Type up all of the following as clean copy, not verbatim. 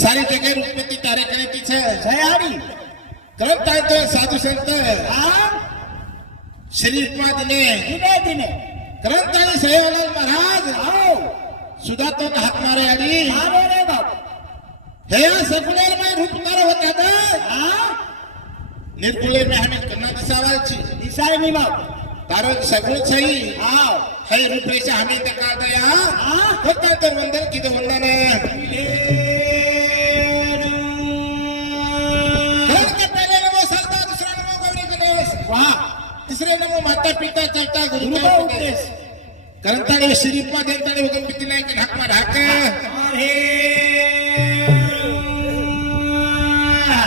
सारी जगह रुक्मिणी तारेकडे तिचं जयाडी ग्रंथ आहे तो साधू संत श्रीपादने दिने ग्रंथ आणि सयालाल महाराज सुद्धा तो हात मारे आणि हे सगुणेर में रूपणार होता ना निर्गुणेर में हमें करना दिसावाची दिसाय मी माव कारण सगळं सही हे रूपरेषा हमें तका दया होता तर वंदन की वंदन तिसरे नमो माता पिता चौथा गुरु उपदेश ग्रंथाने श्रीपाद यांनी वगन पिती नाही की ढाकमा ढाक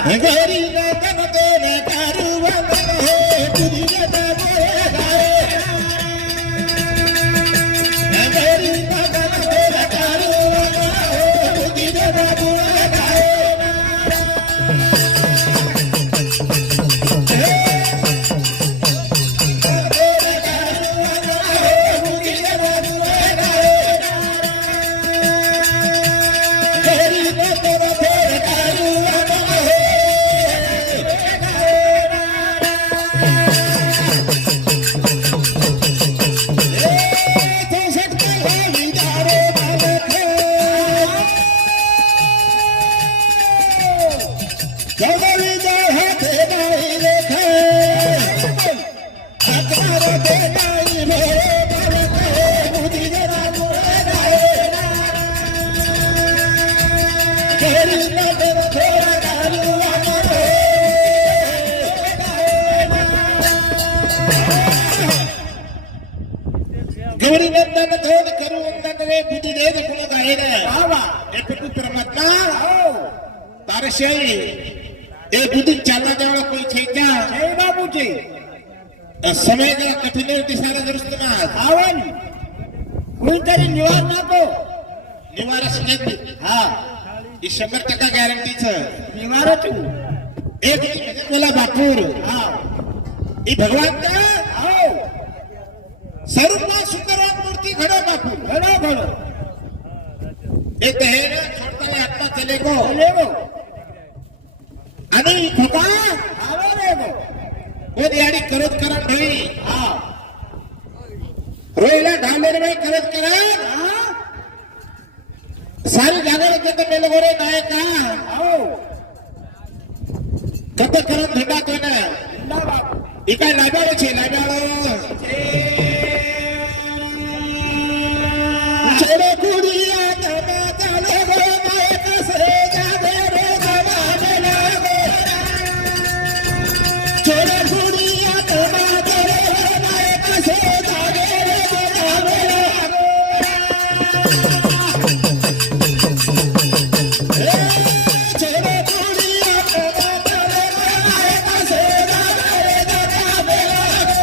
हे घरी न तन तो न करू वंदन हे तुझी गदा गोरे गारे हे घरी न तन तो न करू वंदन हे तुझी गदा गोरे गारे गौरी नंदन धोद करू वंदन रे बुद्धी दे कुण गाय रे बाबा हे पितू परमात्मा तारशाई ए बुद्धी चालना देवाला कोई छे क्या जय बाबूजी समय का कठिन दिसाला दुरुस्त मास आवन कोणतरी निवार नको निवार असले हा ही 100% गॅरंटीच निवारच एक बोला बापूर हा ही भगवान का हो स्वरूपा सुंदरवान मूर्ति घडो बापू घडो एक है ना छोड़ता आत्मा चले गो आणि खोका आलो रे गो वो दिहाड़ी करत करत भाई हां रोईला ढालेर में करत करत सारी जागर के तो मेले गोरे नाय का आओ कत करत धंडा कोना धंडा बापू इका लागावे छे लागावे चले कुड़िया तबा चले गो माय कसरे जागे रे गवा बेला गो चले कुड़िया तबा चले गो माय कसरे जागे रे गवा बेला गो चले कुड़िया तबा चले गो माय कसरे जागे रे गवा बेला गो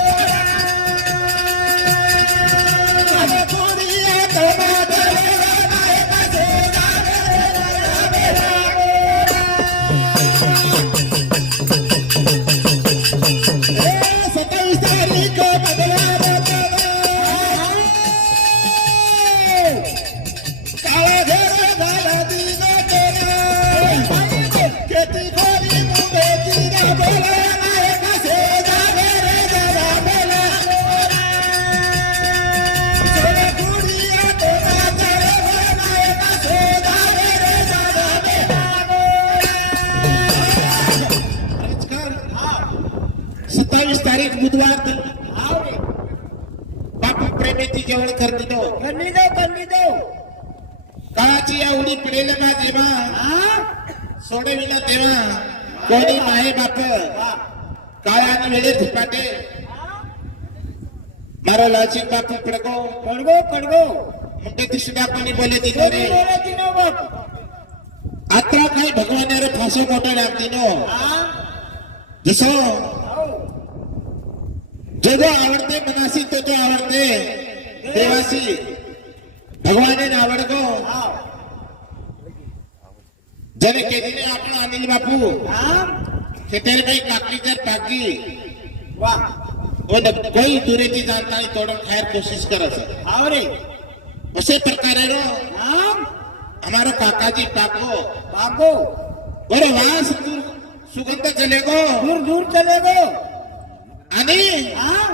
बुधवार बापू प्रेमेची जेवण करते तो करनी दो काळाची या उडी पिढेला ना जेव्हा सोडविला तेव्हा कोणी माहे बाप काळाने वेळे झुपाटे मारो लाची बापू पडगो मुंडे ती सुद्धा कोणी बोले ती रे आत्रा काही भगवान रे फासो मोठा लागती नो जसं जो आवडते मनासी तो आवडते देवासी भगवान आवड गो जने केदीने आपण अनिल बापू खेतेल भाई काकी जर पागी वाह वो कोई दूरे की जानकारी तोड़न खैर कोशिश करस आवरे असे प्रकारे रो नाम हमारा काकाजी पाको बागो बरो वास सुगंध चलेगो दूर दूर चलेगो आणि हाँ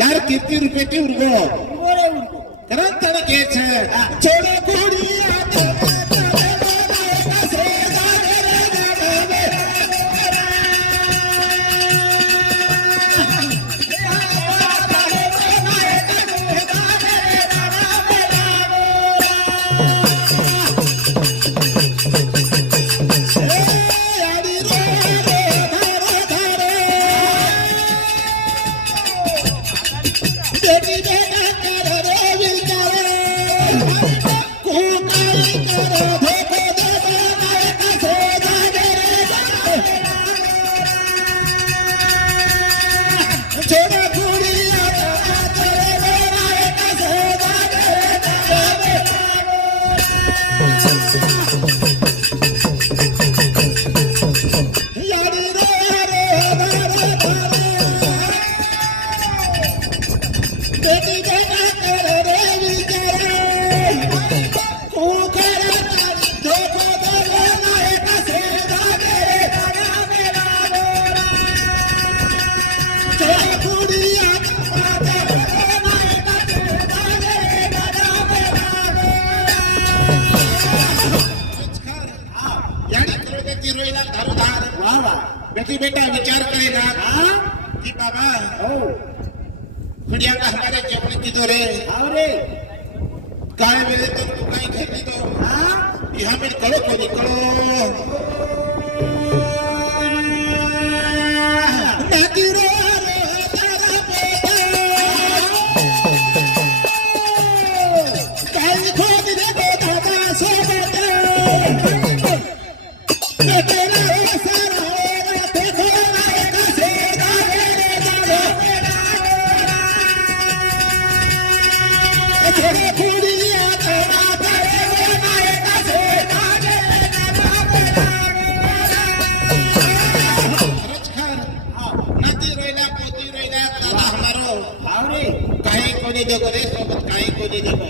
लार कीर्ती रुपये उर्गो बोले उनको करंत के छोड़ो कुड़िया बेटी बेटा विचार करेगा कि बाबा खड़िया का हमारे जबड़ी की तो रे अरे काय मेरे तो कहीं खेती तो यहाँ में करो तो निकलो नाती रो काय खोद दे दादा सो बेटे देखो रे सोबत काही कोणी देखो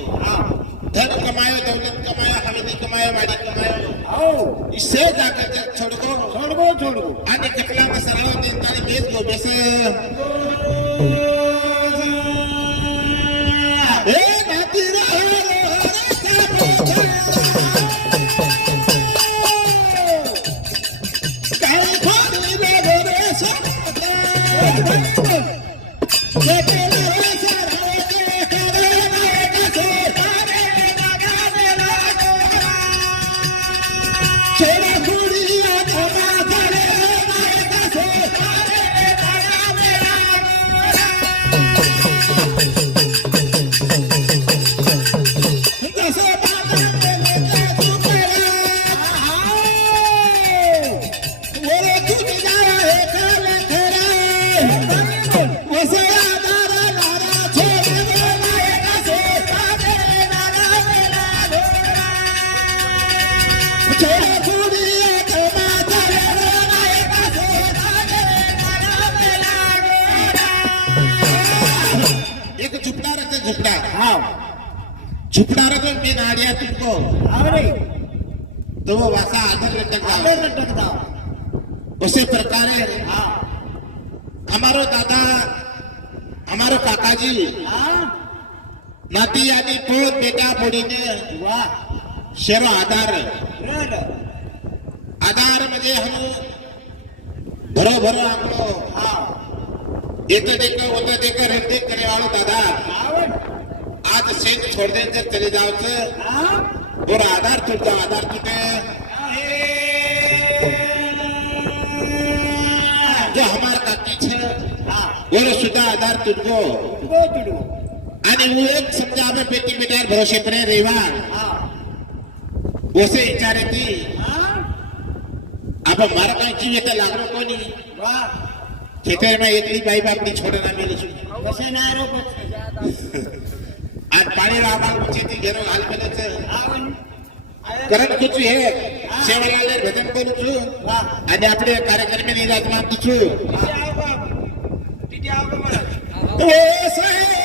धन कमायो दौलत कमायो हवेली कमायो वाड़ी कमायो इससे जाकर छोड़ गो आने कपला में सराव दिन तारी बेच गो बेस ए नाती रे काही खोनी रे रे सो झुपड़ा रखो बिन आड़िया तुमको अरे तो वो वैसा आदर लटकता उसी प्रकार है हमारो दादा हमारो काकाजी नाती आणि पोळ बेटा पोडीने शेरो आधार म्हणजे हम भरो भरो आंकड़ो येतो देखो होता देखो रहते करे वालो दादा आज सेठ छोड़ दे जब चले जाओ और आधार टूट जाओ आधार टूटे जो हमारे काकी छे वो सुद्धा आधार टूटको आणि वो एक समजा हमें बेटी बेटार भरोसे परे रेवा वैसे विचारे थी अब हमारा कहीं जीवे तो लागरो को नहीं खेतर में एकली बाई बापनी छोड़े ना मिले वैसे ना रो आज पाणी रामाल मुचेती घेरो घाल मेलेचे कारण कुछ हे सेवालाले भजन करू छु आणि आपले कार्यक्रम में निराजमान छु ओ सेवालाले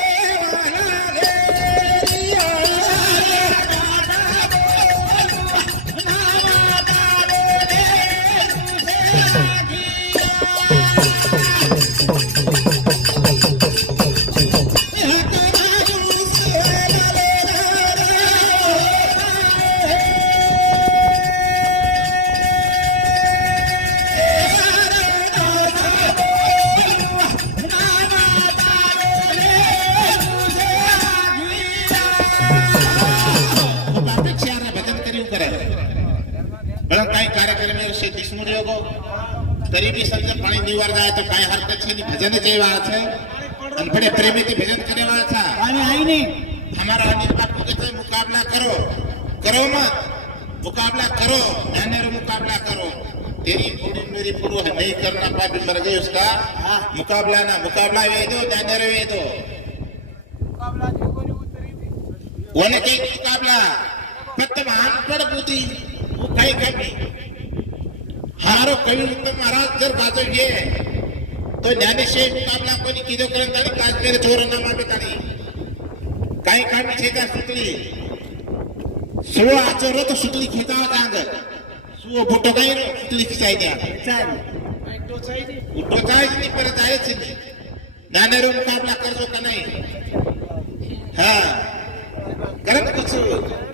कारण काही कार्यक्रम વિશે દિસમું યોગો તરી બી સંજે પાણી નિવાર જાય તો કાઈ હરકત છે ની ભજન જેવા છે અને બડે પ્રેમીથી ભજન કરેવા છે અને આઈ નહીં हमारा अनिल बापू के साथ मुकाबला करो करो मत मुकाबला करो ज्ञानेरो मुकाबला करो तेरी पूरी मेरी पूरी है नहीं करना पापी मर गई उसका मुकाबला ना मुकाबला वे दो ज्ञानेरो वे दो वन के मुकाबला पत्तमान पड़ बुद्धि वो कहीं कभी हमारो कवि उत्तम महाराज जर बाजो ये तो ज्ञानेश्वर मुकाबला को नहीं कीधो करन तारी काज मेरे छोरो ना मापे तारी काही कामी छेदा सुतली सुओ आचरो तो सुतली खींचावा जांगर सुओ फुटो गई रो सुतली खिंचाई दिया ચાલ उठो जाए नहीं पर जाए छी नहीं नाने रो मुकाबला कर जो का नहीं हाँ करत कुछ